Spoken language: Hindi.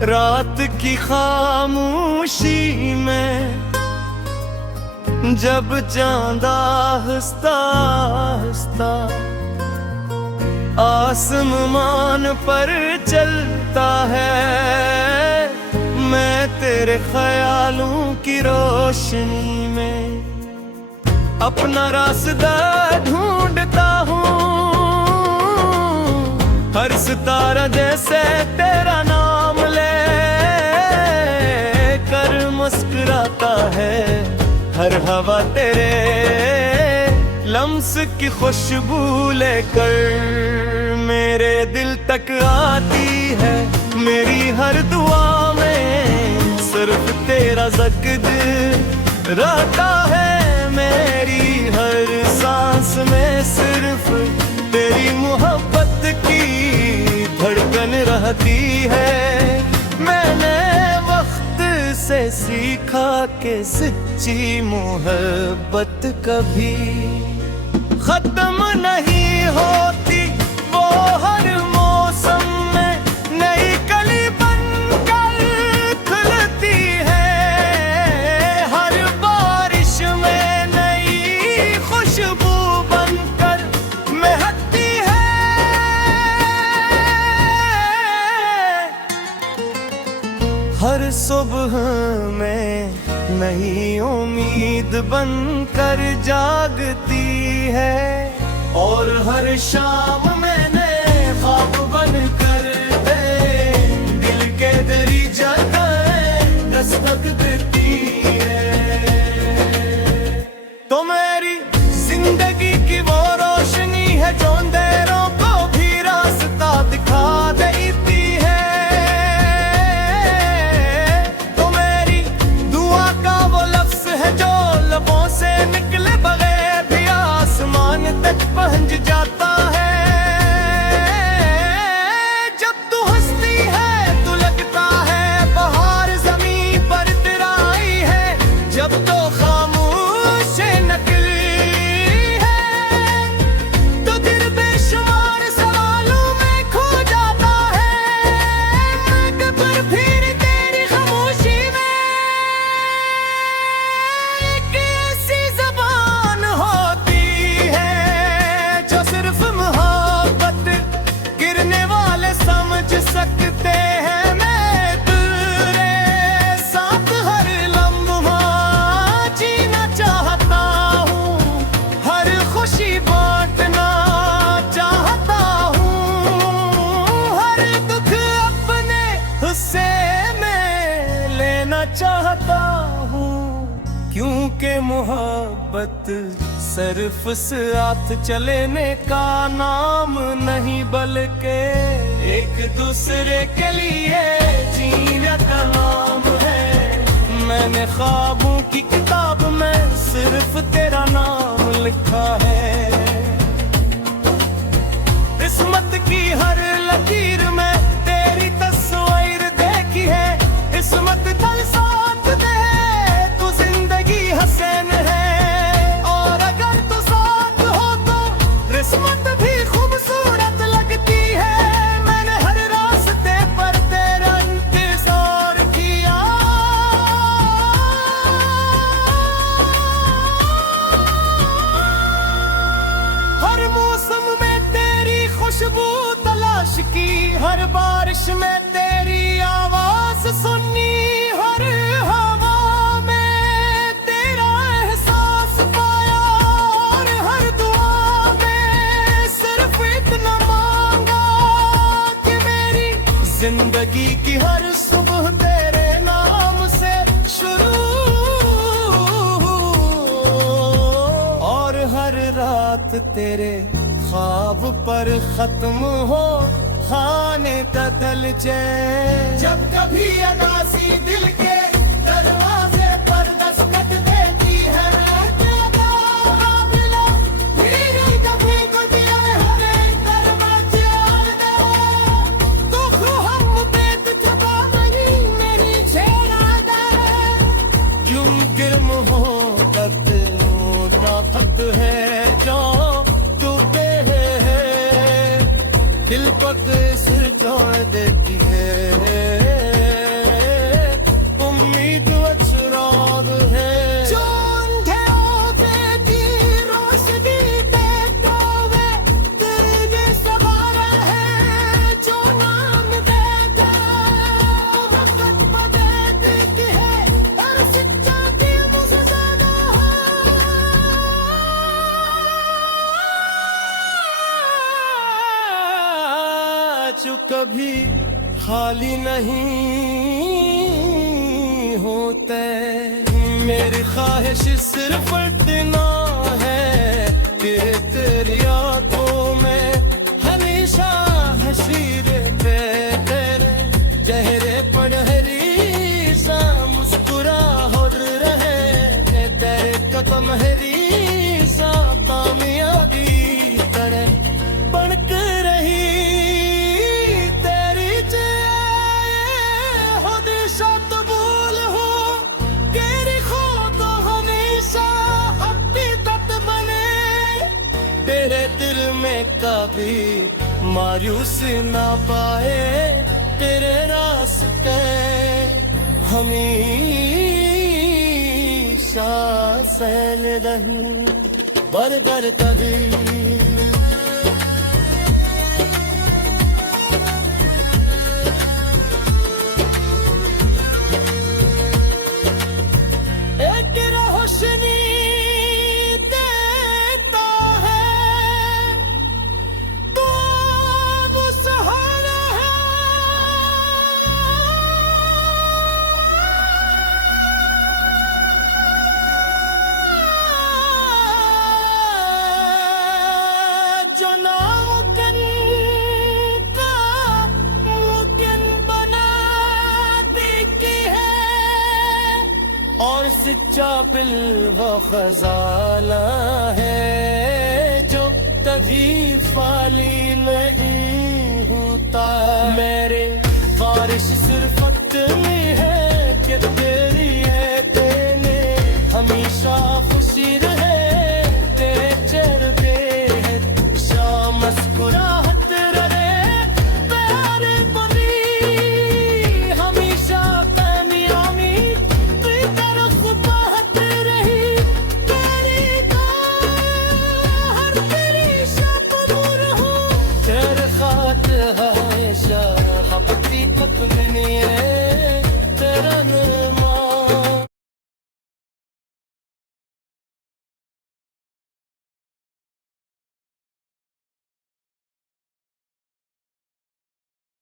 रात की खामोशी में जब चांद आहिस्ता आहिस्ता आसमान पर चलता है, मैं तेरे ख्यालों की रोशनी में अपना रास्ता ढूंढता हूँ। हर सितारा जैसे तेरा नाम ले कर मुस्कुराता है, हर हवा तेरे लम्स की खुशबू लेकर मेरे दिल तक आती है। मेरी हर दुआ में सिर्फ तेरा जिक्र रहता है, मेरी हर सांस में सिर्फ तेरी मोहब्बत की धड़कन रहती है। मैंने वक्त से सीखा कि सच्ची मोहब्बत कभी खत्म नहीं होती, वो हर मौसम में नई कली बनकर खुलती है, हर बारिश में नई खुशबू बनकर महकती है। हर सुबह में नई उम्मीद बनकर जागती है, और हर शाम मैंने ख्वाब बनकर दिल के दरी जगह दस्तक देती है। तो मेरी जिंदगी की वो रोशनी है जो अंधेरों को भी रास्ता दिखा देती है। तो मेरी दुआ का वो लफ्ज है जो लबों से निकले बगैर भी आसमान तक पहुंच जाता है। जब तू हंसती है तो लगता है बहार ज़मीन पर तेरा आई है, जब तो खामोश नकली है तो दिल बेशुमार सवालों में खो जाता है। मैं पर फिर तेरी खामोशी में एक ऐसी ज़बान होती है जो सिर्फ मोहब्बत गिरने वाले समझ सकते हैं। मैं तेरे साथ हर लम्हा जीना चाहता हूँ, हर खुशी बांटना चाहता हूँ, हर दुख अपने हिस्से में लेना चाहता हूँ, क्योंकि मोहब्बत सिर्फ साथ चलने का नाम नहीं बल्कि एक दूसरे के लिए जीने का नाम है। मैंने ख्वाबों की किताब में सिर्फ तेरा नाम लिखा है, किस्मत की हर लकीर में तेरी तस्वीर देखी है। किस्मत कल साथ दे तो जिंदगी हसन है, और अगर तू साथ हो तो किस्मत भी खूबसूरत लगती है। मैंने हर रास्ते पर तेरा इंतजार किया, हर मौसम में तेरी खुशबू तलाश की, हर बारिश में तेरी आवाज सुनी, हर हवा में तेरा एहसास पाया, और हर दुआ में सिर्फ इतना मांगा कि मेरी जिंदगी की हर सुबह तेरे नाम से शुरू, और हर रात तेरे ख्वाब पर खत्म हो खाने का दलचे। जब कभी अदासी दिल के दरवाजे पर दस्तक देती है, कभी को दिया हमें दरवाजे दुख हम पे छुपा नहीं मेरी छेड़ा दे, क्योंकि मोहब्बत नाफत है जो टूटे हैं दिल को सिर जोड़ देती है। कभी खाली नहीं होते। मेरी ख्वाहिश सिर्फ इतना है कि तेरी आंखों में हमेशा हंसी रहते, तेरे चेहरे पर हरी सा मुस्कुराहट रहे, तेरे कदम हरी सा कामयाबी तरह बनक रही तेरी हो दिशा तो भूल हो तेरी खो तो हमेशा अपनी तत बने, तेरे दिल में कभी मायूस ना पाए, तेरे रास्ते हमेशा सैल रही बरकर कभी। एक रोशनी देता है तो वो सहारा है, जो नामुमकिन का मुमकिन बनाती की है, और सच्चा बिल वो खजाना है जो कभी फाली नहीं